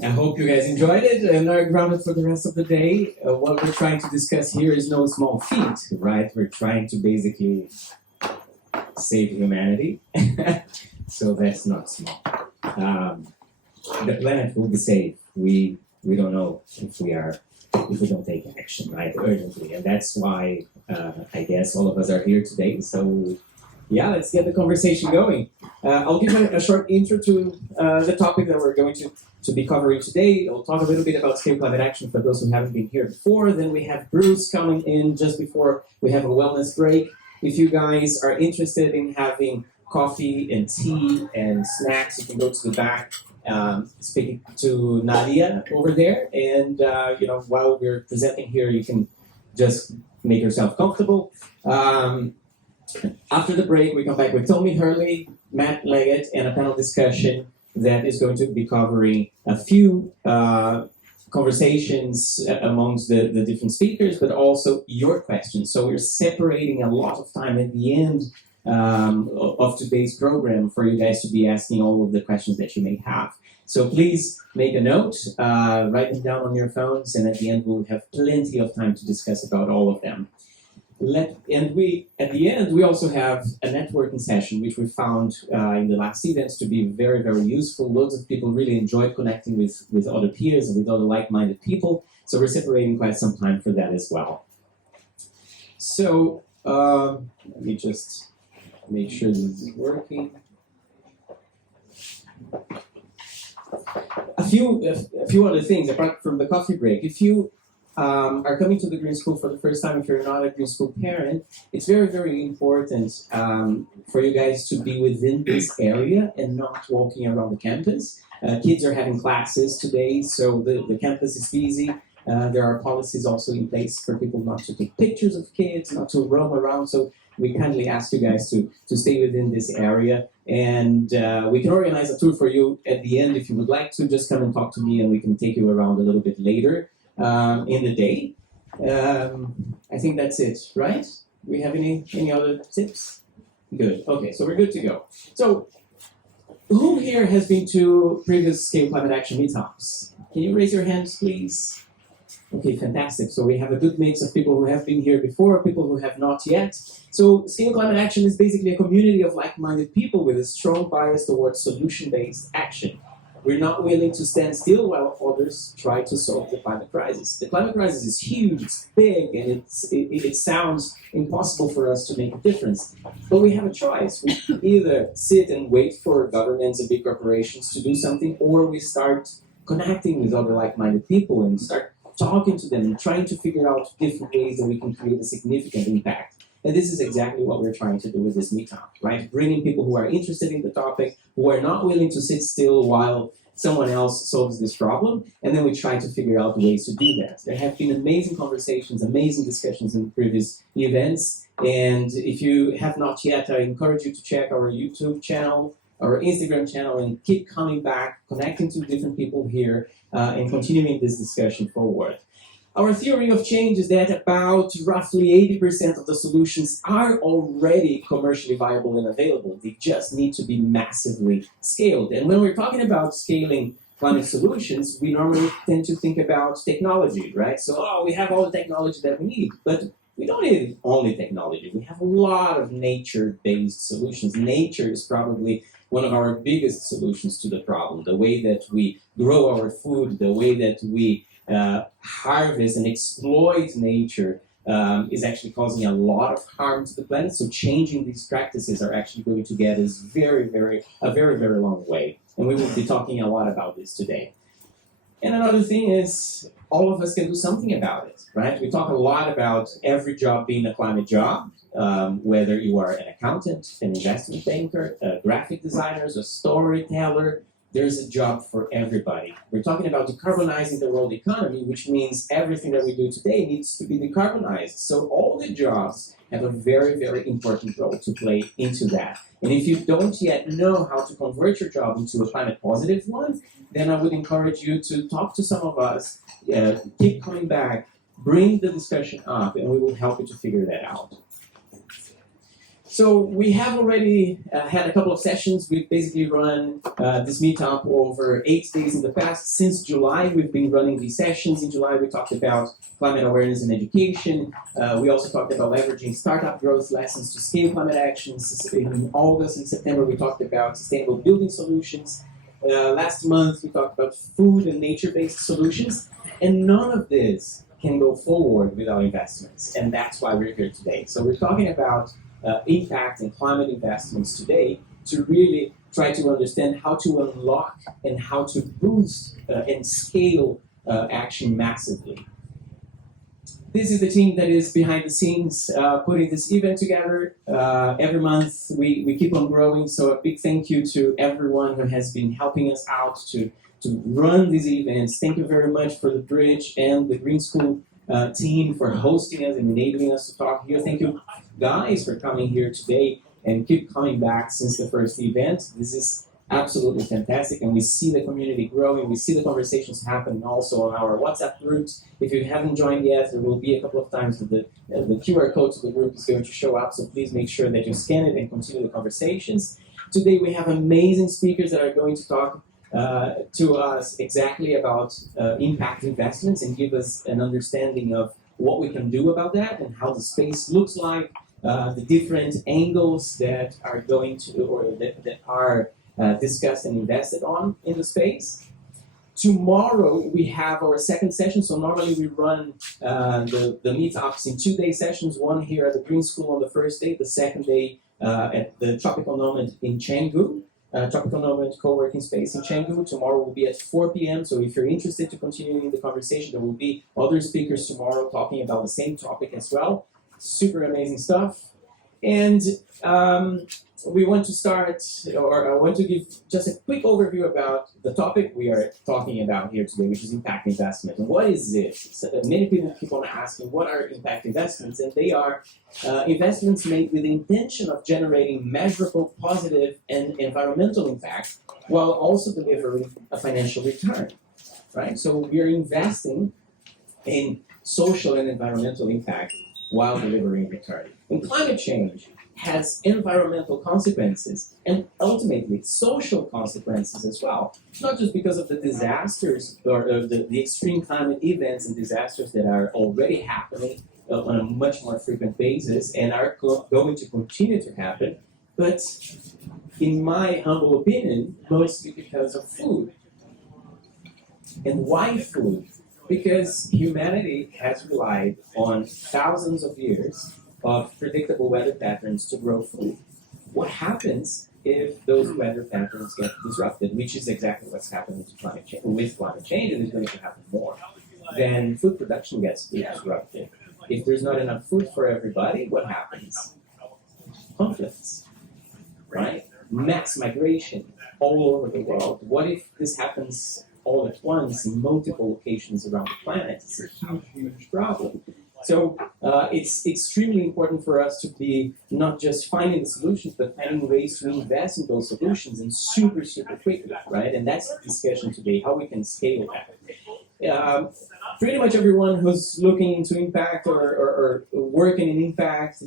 I hope you guys enjoyed it and are grounded for the rest of the day. What we're trying to discuss here is no small feat, right? We're trying to basically save humanity. So that's not small. The planet will be saved. We don't know if we don't take action, right, urgently. And that's why I guess all of us are here today. So yeah, let's get the conversation going. I'll give a short intro to the topic that we're going to be covering today. I'll talk a little bit about scale climate action for those who haven't been here before. Then we have Bruce coming in just before we have a wellness break. If you guys are interested in having coffee and tea and snacks, you can go to the back, speaking to Nadia over there. And while we're presenting here, you can just make yourself comfortable. After the break, we come back with Tommy Hurley, Matt Leggett, and a panel discussion that is going to be covering a few conversations amongst the different speakers, but also your questions. So we're separating a lot of time at the end of today's program for you guys to be asking all of the questions that you may have. So please make a note, write them down on your phones, and at the end we'll have plenty of time to discuss about all of them. At the end, we also have a networking session, which we found in the last events to be very, very useful. Loads of people really enjoy connecting with other peers and with other like-minded people. So we're separating quite some time for that as well. So let me just make sure this is working. A few other things apart from the coffee break. If you are coming to the Green School for the first time, if you're not a Green School parent, it's very, very important for you guys to be within this area and not walking around the campus. Kids are having classes today, so the campus is busy. There are policies also in place for people not to take pictures of kids, not to roam around, so we kindly ask you guys to stay within this area. And we can organize a tour for you at the end if you would like to. Just come and talk to me and we can take you around a little bit later. In the day. I think that's it, right? We have any other tips? Good. Okay, so we're good to go. So, who here has been to previous Scale Climate Action meetups? Can you raise your hands, please? Okay, fantastic. So we have a good mix of people who have been here before, people who have not yet. So Scale Climate Action is basically a community of like-minded people with a strong bias towards solution-based action. We're not willing to stand still while others try to solve the climate crisis. The climate crisis is huge, it's big, and it sounds impossible for us to make a difference. But we have a choice. We either sit and wait for governments and big corporations to do something, or we start connecting with other like-minded people and start talking to them and trying to figure out different ways that we can create a significant impact. And this is exactly what we're trying to do with this meetup, right? Bringing people who are interested in the topic, who are not willing to sit still while someone else solves this problem, and then we try to figure out ways to do that. There have been amazing conversations, amazing discussions in previous events, and if you have not yet, I encourage you to check our YouTube channel, our Instagram channel, and keep coming back, connecting to different people here, and continuing this discussion forward. Our theory of change is that about roughly 80% of the solutions are already commercially viable and available. They just need to be massively scaled. And when we're talking about scaling climate solutions, we normally tend to think about technology, right? So, we have all the technology that we need, but we don't need only technology. We have a lot of nature-based solutions. Nature is probably one of our biggest solutions to the problem. The way that we grow our food, the way that we harvest and exploit nature is actually causing a lot of harm to the planet. So changing these practices are actually going to get us a very, very long way. And we will be talking a lot about this today. And another thing is, all of us can do something about it, right? We talk a lot about every job being a climate job, whether you are an accountant, an investment banker, a graphic designer, a storyteller. There's a job for everybody. We're talking about decarbonizing the world economy, which means everything that we do today needs to be decarbonized. So all the jobs have a very, very important role to play into that. And if you don't yet know how to convert your job into a climate positive one, then I would encourage you to talk to some of us, keep coming back, bring the discussion up, and we will help you to figure that out. So we have already had a couple of sessions. We've basically run this meetup over 8 days in the past. Since July, we've been running these sessions. In July, we talked about climate awareness and education. We also talked about leveraging startup growth lessons to scale climate actions. In August and September, we talked about sustainable building solutions. Last month, we talked about food and nature-based solutions. And none of this can go forward without investments. And that's why we're here today. So we're talking about impact and climate investments today to really try to understand how to unlock and how to boost and scale action massively. This is the team that is behind the scenes putting this event together. Every month we keep on growing, so a big thank you to everyone who has been helping us out to run these events. Thank you very much for the Bridge and the Green School team for hosting us and enabling us to talk here. Thank you guys for coming here today and keep coming back since the first event. This is absolutely fantastic, and we see the community growing. We see the conversations happen also on our WhatsApp groups. If you haven't joined yet, there will be a couple of times that the QR code to the group is going to show up, so please make sure that you scan it and continue the conversations. Today we have amazing speakers that are going to talk to us exactly about impact investments and give us an understanding of what we can do about that and how the space looks like, the different angles that are going to, or that are discussed and invested on in the space. Tomorrow we have our second session. So normally we run the meetups in 2-day sessions, one here at the Green School on the first day, the second day at the Tropical Nomad in Canggu. Tropical Nomad co-working space in Canggu. Tomorrow will be at 4 p.m. So if you're interested to continue in the conversation, there will be other speakers tomorrow talking about the same topic as well. Super amazing stuff. And we want to start, or I want to give just a quick overview about the topic we are talking about here today, which is impact investment. And what is this? So many people are asking, what are impact investments? And they are investments made with the intention of generating measurable, positive, and environmental impact, while also delivering a financial return, right? So we are investing in social and environmental impact while delivering return. And climate change has environmental consequences and ultimately social consequences as well. Not just because of the disasters or the extreme climate events and disasters that are already happening on a much more frequent basis and are going to continue to happen, but in my humble opinion, mostly because of food. And why food? Because humanity has relied on thousands of years of predictable weather patterns to grow food. What happens if those weather patterns get disrupted, which is exactly what's happening with climate change, and is going to happen more? Then food production gets disrupted. If there's not enough food for everybody, what happens? Conflicts, right? Mass migration all over the world. What if this happens all at once in multiple locations around the planet? It's a huge, huge problem. So it's extremely important for us to be not just finding the solutions, but finding ways to invest in those solutions and super, super quickly, right? And that's the discussion today, how we can scale that. Pretty much everyone who's looking into impact or working in impact,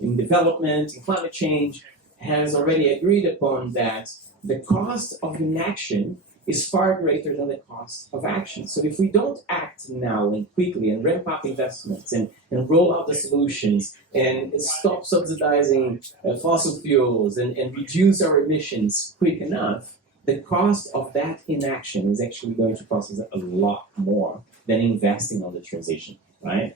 in development, in climate change, has already agreed upon that the cost of inaction is far greater than the cost of action. So if we don't act now and quickly and ramp up investments and roll out the solutions and stop subsidizing fossil fuels and reduce our emissions quick enough, the cost of that inaction is actually going to cost us a lot more than investing on the transition, right?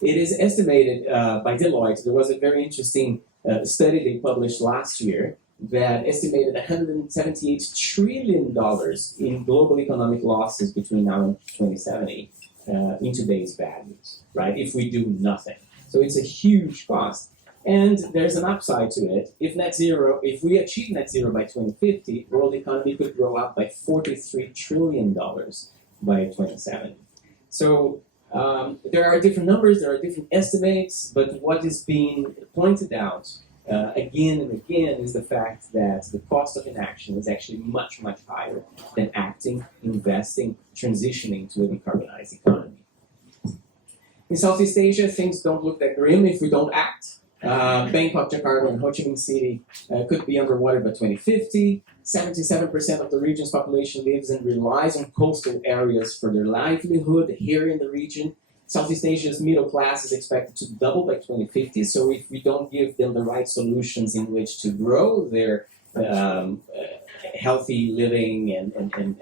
It is estimated by Deloitte, there was a very interesting study they published last year that estimated $178 trillion in global economic losses between now and 2070 in today's values, right? If we do nothing. So it's a huge cost. And there's an upside to it. If we achieve net zero by 2050, world economy could grow up by $43 trillion by 2070. So there are different numbers, there are different estimates, but what is being pointed out again and again is the fact that the cost of inaction is actually much, much higher than acting, investing, transitioning to a decarbonized economy. In Southeast Asia, things don't look that grim if we don't act. Bangkok, Jakarta, and Ho Chi Minh City could be underwater by 2050. 77% of the region's population lives and relies on coastal areas for their livelihood here in the region. Southeast Asia's middle class is expected to double by 2050, so if we don't give them the right solutions in which to grow their healthy living and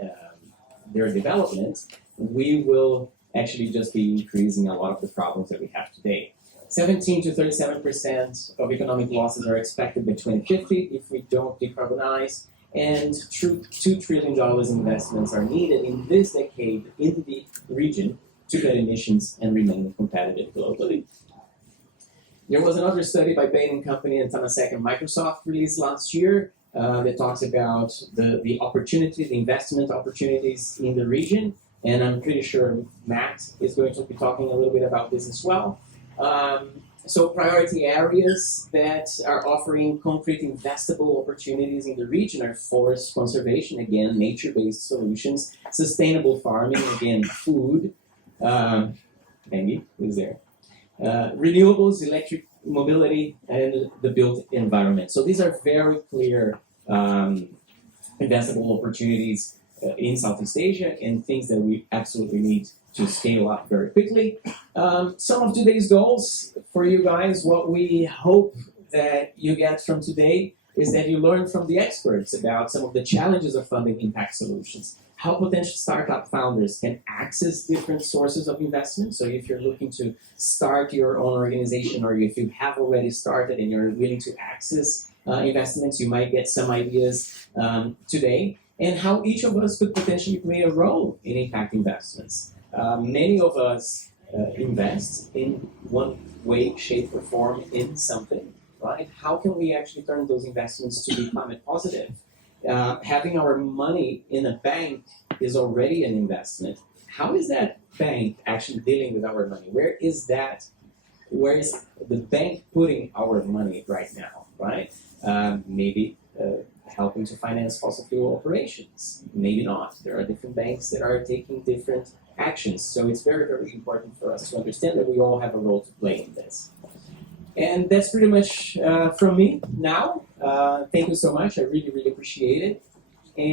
their development, we will actually just be increasing a lot of the problems that we have today. 17 to 37% of economic losses are expected by 2050 if we don't decarbonize, and $2 trillion investments are needed in this decade in the region to cut emissions and remain competitive globally. There was another study by Bain & Company and Temasek and Microsoft released last year that talks about the opportunity, the investment opportunities in the region, and I'm pretty sure Matt is going to be talking a little bit about this as well. So priority areas that are offering concrete investable opportunities in the region are forest conservation, again, nature-based solutions, sustainable farming, again, food, Andy, who's there? Renewables, electric mobility, and the built environment. So these are very clear investable opportunities in Southeast Asia and things that we absolutely need to scale up very quickly. Some of today's goals for you guys, what we hope that you get from today is that you learn from the experts about some of the challenges of funding impact solutions, how potential startup founders can access different sources of investment. So if you're looking to start your own organization, or if you have already started and you're willing to access investments, you might get some ideas today, and how each of us could potentially play a role in impact investments. Many of us invest in one way, shape, or form in something, right? How can we actually turn those investments to be climate positive? Having our money in a bank is already an investment. How is that bank actually dealing with our money? Where is the bank putting our money right now, right? Maybe helping to finance fossil fuel operations. Maybe not. There are different banks that are taking different actions. So it's very, very important for us to understand that we all have a role to play in this. And that's pretty much from me now. Thank you so much. I really, really appreciate it.